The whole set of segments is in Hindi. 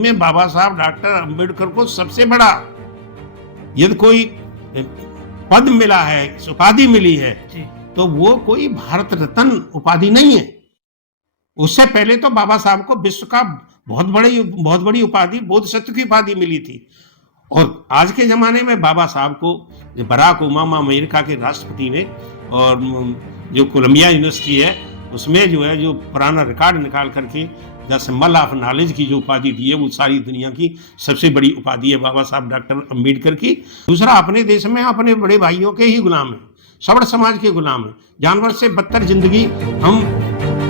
में बाबा साहब डॉक्टर अंबेडकर को सबसे बड़ा यदि कोई पद मिला है, उपाधि मिली है, तो वो कोई भारत रत्न उपाधि नहीं है। उससे पहले तो बाबा साहब को विश्व का बहुत बड़ी उपाधि बोध सत्व की उपाधि मिली थी। और आज के जमाने में बाबा साहब को बराक ओबामा अमेरिका के राष्ट्रपति ने, और जो कोलंबिया यूनिवर्सिटी है उसमें जो है जो पुराना रिकॉर्ड निकाल करके द सिंबल ऑफ नॉलेज की जो उपाधि दी है, वो सारी दुनिया की सबसे बड़ी उपाधि है बाबा साहब डॉक्टर अंबेडकर की। दूसरा, अपने देश में अपने बड़े भाइयों के ही गुलाम है, सवर्ण समाज के गुलाम है। जानवर से बदतर जिंदगी हम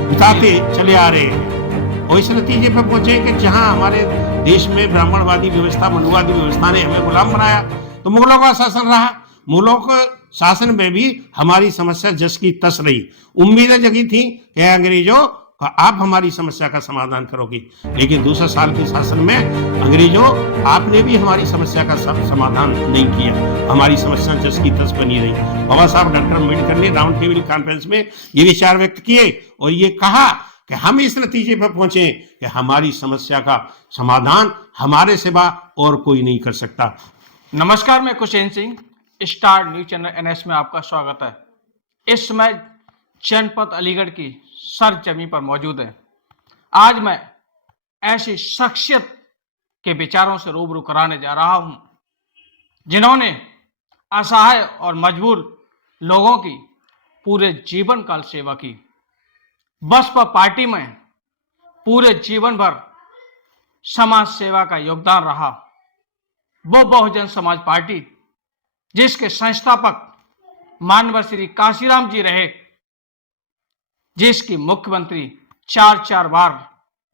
बिताते चले आ रहे हैं और इस नतीजे पर पहुंचे कि जहां हमारे देश में ब्राह्मणवादी व्यवस्था, मनुवादी व्यवस्था ने हमें गुलाम बनाया, तो मुगलों का शासन रहा। मुगलों के शासन में भी हमारी समस्या जस की तस रही। उम्मीदें जगी थी कि अंग्रेजों आप हमारी समस्या का समाधान करोगे, लेकिन 200 साल के शासन में अंग्रेजों आपने भी हमारी समस्या का समाधान नहीं किया। हमारी समस्या जस की तस बनी रही। बाबा साहब डॉक्टर अम्बेडकर ने राउंड टेबल कॉन्फ्रेंस में ये विचार व्यक्त किए और ये कहा कि हम इस नतीजे पर पहुंचे कि हमारी समस्या का समाधान हमारे सिवा और कोई नहीं कर सकता। नमस्कार, मैं Kushen Singh, star news channel NS में आपका स्वागत है। इस समय जनपद अलीगढ़ की सर जमी पर मौजूद है। आज मैं ऐसी शख्सियत के विचारों से रूबरू कराने जा रहा हूं जिन्होंने असहाय और मजबूर लोगों की पूरे जीवन काल सेवा की। बसपा पार्टी में पूरे जीवन भर समाज सेवा का योगदान रहा। वो बहुजन समाज पार्टी जिसके संस्थापक माननीय श्री काशीराम जी रहे, जिसकी मुख्यमंत्री 4 बार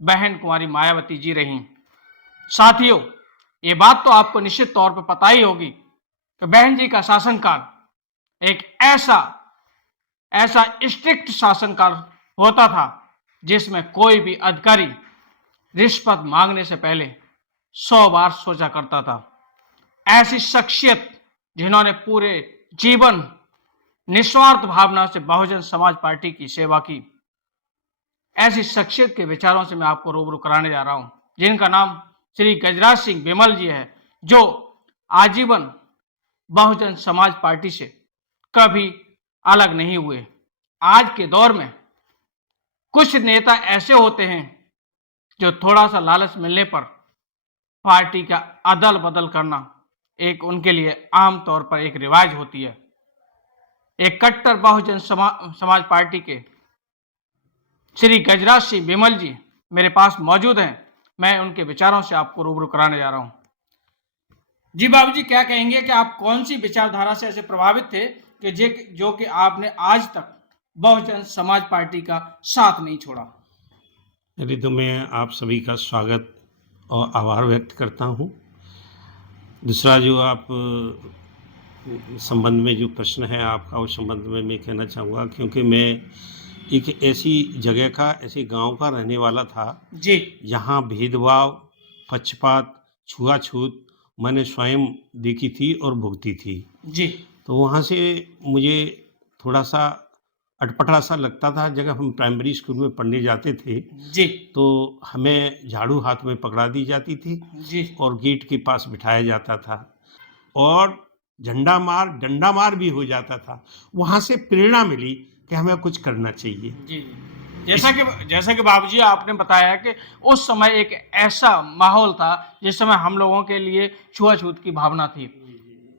बहन कुमारी मायावती जी रहीं। साथियों, ये बात तो आपको निश्चित तौर पर पता ही होगी कि बहन जी का शासनकाल एक ऐसा स्ट्रिक्ट शासनकाल होता था जिसमें कोई भी अधिकारी रिश्वत मांगने से पहले 100 बार सोचा करता था। ऐसी शख्सियत जिन्होंने पूरे जीवन निस्वार्थ भावना से बहुजन समाज पार्टी की सेवा की, ऐसी शख्सियत के विचारों से मैं आपको रूबरू कराने जा रहा हूं, जिनका नाम श्री गजराज सिंह बिमल जी है, जो आजीवन बहुजन समाज पार्टी से कभी अलग नहीं हुए। आज के दौर में कुछ नेता ऐसे होते हैं जो थोड़ा सा लालच मिलने पर पार्टी का अदल बदल करना एक उनके लिए आम तौर पर एक रिवाज होती है। एक कट्टर बहुजन समाज पार्टी के श्री गजराज सिंह बिमल जी मेरे पास मौजूद हैं। मैं उनके विचारों से आपको रूबरू कराने जा रहा हूं। जी बाबू जी, क्या कहेंगे कि आप कौन सी विचारधारा से ऐसे प्रभावित थे कि जो कि आपने आज तक बहुजन समाज पार्टी का साथ नहीं छोड़ा? यदि तो मैं आप सभी का स्वागत और आभार व्यक्त करता हूं। दूसरा, जो आप संबंध में जो प्रश्न है आपका, उस संबंध में मैं कहना चाहूँगा, क्योंकि मैं एक ऐसी जगह का, ऐसे गांव का रहने वाला था जी, जहां भेदभाव, पक्षपात, छुआछूत मैंने स्वयं देखी थी और भुगती थी। जी, तो वहाँ से मुझे थोड़ा सा अटपटा सा लगता था। जब हम प्राइमरी स्कूल में पढ़ने जाते थे जी, तो हमें झाड़ू हाथ में पकड़ा दी जाती थी जी, और गेट के पास बिठाया जाता था और डंडा मार भी हो जाता था। वहाँ से प्रेरणा मिली कि हमें कुछ करना चाहिए। जी। जैसा कि बाबूजी आपने बताया कि उस समय एक ऐसा माहौल था जिस समय हम लोगों के लिए छुआछूत की भावना थी।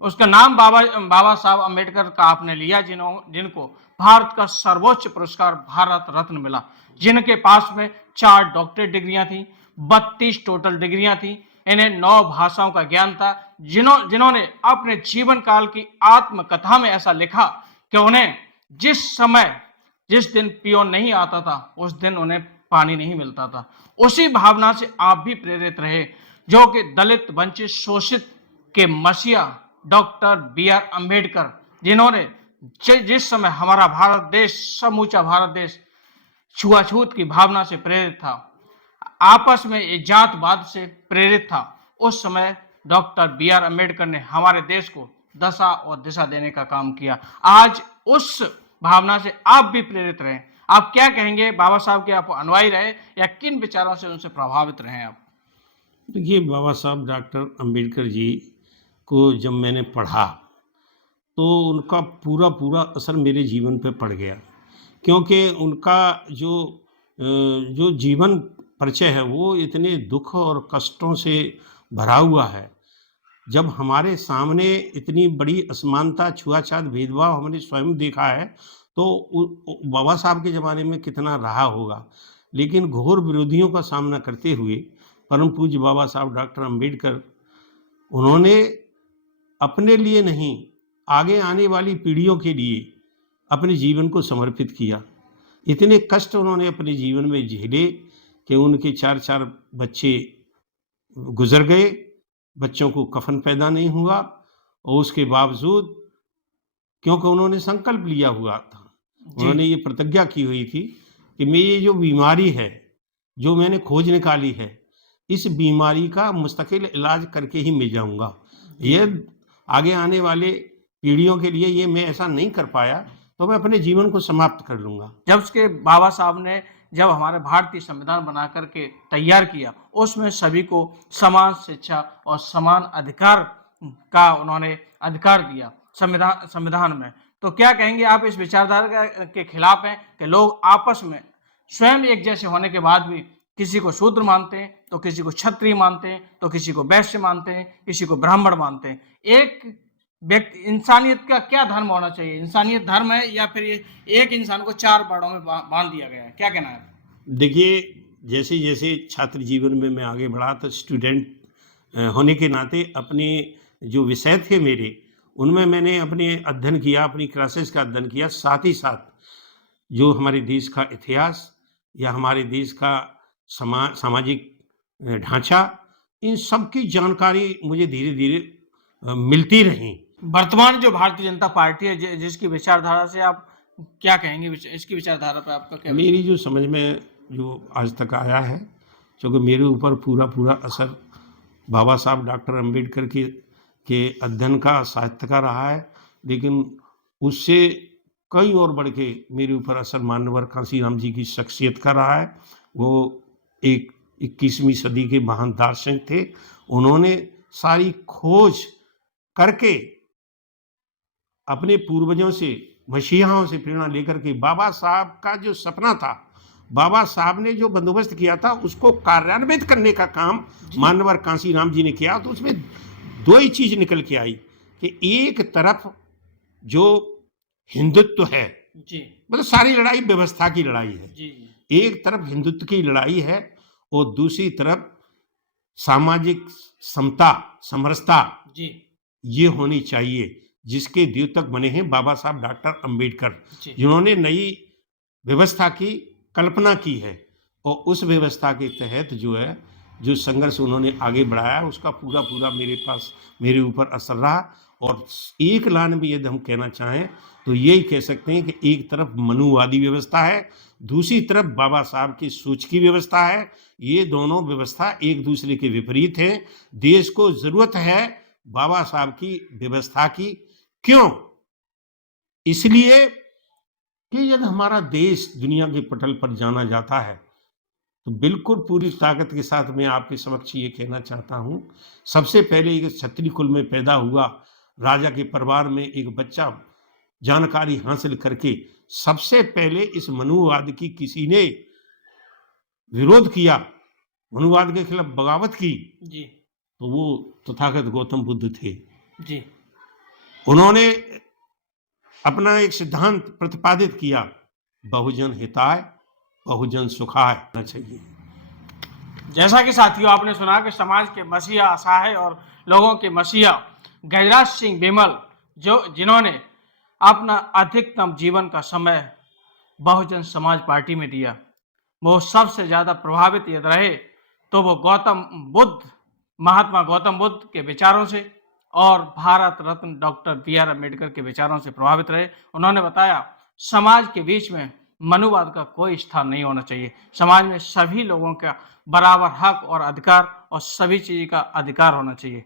उसका नाम बाबा साहब अम्बेडकर का आपने लिया, जिनको भारत का सर्वोच्च पुरस्कार भारत रत्न मिला, जिनके पास में 4 डॉक्टरेट डिग्रियां थी, 32 टोटल डिग्रियां थी, इन्हें 9 भाषाओं का ज्ञान था, जिन्होंने अपने जीवन काल की आत्मकथा में ऐसा लिखा कि उन्हें जिस दिन पियोन नहीं आता था उस दिन उन्हें पानी नहीं मिलता था। उसी भावना से आप भी प्रेरित रहे, जो कि दलित, वंचित, शोषित के मसीहा डॉक्टर B.R. अम्बेडकर, जिन्होंने जिस समय हमारा भारत देश, समूचा भारत देश छुआछूत की भावना से प्रेरित था, आपस में जातवाद से प्रेरित था, उस समय डॉक्टर B.R. अम्बेडकर ने हमारे देश को दशा और दिशा देने का काम किया। आज उस भावना से आप भी प्रेरित रहे। आप क्या कहेंगे? बाबा साहब के आप अनुयायी रहे या किन विचारों से उनसे प्रभावित रहे आप? देखिए, बाबा साहब डॉक्टर अंबेडकर जी को जब मैंने पढ़ा, तो उनका पूरा असर मेरे जीवन पे पड़ गया। क्योंकि उनका जो जीवन परिचय है, वो इतने दुःख और कष्टों से भरा हुआ है। जब हमारे सामने इतनी बड़ी असमानता, छुआ-छात, भेदभाव हमने स्वयं देखा है, तो बाबा साहब के ज़माने में कितना रहा होगा। लेकिन घोर विरोधियों का सामना करते हुए परम पूज्य बाबा साहब डॉक्टर अंबेडकर, उन्होंने अपने लिए नहीं, आगे आने वाली पीढ़ियों के लिए अपने जीवन को समर्पित किया। इतने कष्ट उन्होंने अपने जीवन में झेले कि उनके 4-4 बच्चे गुज़र गए, बच्चों को कफ़न पैदा नहीं हुआ और उसके बावजूद, क्योंकि उन्होंने संकल्प लिया हुआ था, उन्होंने ये प्रतिज्ञा की हुई थी कि मैं ये जो बीमारी है, जो मैंने खोज निकाली है, इस बीमारी का मुस्तकिल इलाज करके ही मैं जाऊँगा। ये आगे आने वाले पीढ़ियों के लिए ये मैं ऐसा नहीं कर पाया, तो मैं अपने जीवन को समाप्त कर लूँगा। जब उसके बाबा साहब ने जब हमारे भारतीय संविधान बना करके तैयार किया, उसमें सभी को समान शिक्षा और समान अधिकार का उन्होंने अधिकार दिया संविधान में। तो क्या कहेंगे आप इस विचारधारा के खिलाफ हैं कि लोग आपस में स्वयं एक जैसे होने के बाद भी किसी को शूद्र मानते हैं, तो किसी को क्षत्रिय मानते हैं, तो किसी को वैश्य मानते हैं, किसी को ब्राह्मण मानते हैं। एक व्यक्ति, इंसानियत का क्या धर्म होना चाहिए? इंसानियत धर्म है या फिर ये एक इंसान को 4 बाड़ों में बांध दिया गया है? क्या कहना है? देखिए, जैसे-जैसे छात्र जीवन में मैं आगे बढ़ा, तो स्टूडेंट होने के नाते अपने जो विषय थे मेरे, उनमें मैंने अपने अध्ययन किया, अपनी क्लासेस का अध्ययन किया। साथ ही साथ जो हमारे देश का इतिहास या हमारे देश का सामाजिक ढाँचा, इन सब की जानकारी मुझे धीरे-धीरे मिलती रही। वर्तमान जो भारतीय जनता पार्टी है, जिसकी विचारधारा से आप क्या कहेंगे? इसकी विचारधारा पे आपका क्या? मेरी जो समझ में जो आज तक आया है, क्योंकि मेरे ऊपर पूरा असर बाबा साहब डॉक्टर अंबेडकर के अध्ययन का, साहित्य का रहा है, लेकिन उससे कई और बढ़ के मेरे ऊपर असर मान्यवर कांशीराम जी की शख्सियत का रहा है। वो एक 21वीं सदी के महान दार्शनिक थे। उन्होंने सारी खोज करके अपने पूर्वजों से, मसीहाओं से प्रेरणा लेकर के बाबा साहब का जो सपना था, बाबा साहब ने जो बंदोबस्त किया था, उसको कार्यान्वित करने का काम मान्यवर कांशीराम जी ने किया। तो उसमें 2 ही चीज निकल के आई कि एक तरफ जो हिंदुत्व है, जी, मतलब सारी लड़ाई व्यवस्था की लड़ाई है। जी, एक तरफ हिंदुत्व की लड़ाई है और दूसरी तरफ सामाजिक समता, समरसता, जी, ये होनी चाहिए, जिसके द्योतक बने हैं बाबा साहब डॉक्टर अंबेडकर, जी, जिन्होंने नई व्यवस्था की कल्पना की है। और उस व्यवस्था के तहत जो है, जो संघर्ष उन्होंने आगे बढ़ाया, उसका पूरा मेरे ऊपर असर रहा। और एक लाइन में यदि हम कहना चाहें, तो यही कह सकते हैं कि एक तरफ मनुवादी व्यवस्था है, दूसरी तरफ बाबा साहब की सोच की व्यवस्था है। ये दोनों व्यवस्था एक दूसरे के विपरीत हैं। देश को जरूरत है बाबा साहब की व्यवस्था की। क्यों? इसलिए कि यदि हमारा देश दुनिया के पटल पर जाना जाता है, तो बिल्कुल पूरी ताकत के साथ मैं आपके समक्ष ये कहना चाहता हूँ, सबसे पहले एक क्षत्रिय कुल में पैदा हुआ, राजा के परिवार में एक बच्चा जानकारी हासिल करके सबसे पहले इस मनुवाद की किसी ने विरोध किया, मनुवाद के खिलाफ बगावत की, जी, तो वो तथागत गौतम बुद्ध थे। जी, उन्होंने अपना एक सिद्धांत प्रतिपादित किया, बहुजन हिताय बहुजन सुखाय होना चाहिए। जैसा कि साथियों आपने सुना कि समाज के मसीहा असहाय और लोगों के मसीहा गजराज सिंह बिमल, जिन्होंने अपना अधिकतम जीवन का समय बहुजन समाज पार्टी में दिया, वो सबसे ज्यादा प्रभावित यदि रहे तो वो महात्मा गौतम बुद्ध के विचारों से और भारत रत्न डॉक्टर बी.आर. अम्बेडकर के विचारों से प्रभावित रहे। उन्होंने बताया, समाज के बीच में मनुवाद का कोई स्थान नहीं होना चाहिए। समाज में सभी लोगों का बराबर हक और अधिकार और सभी चीज का अधिकार होना चाहिए।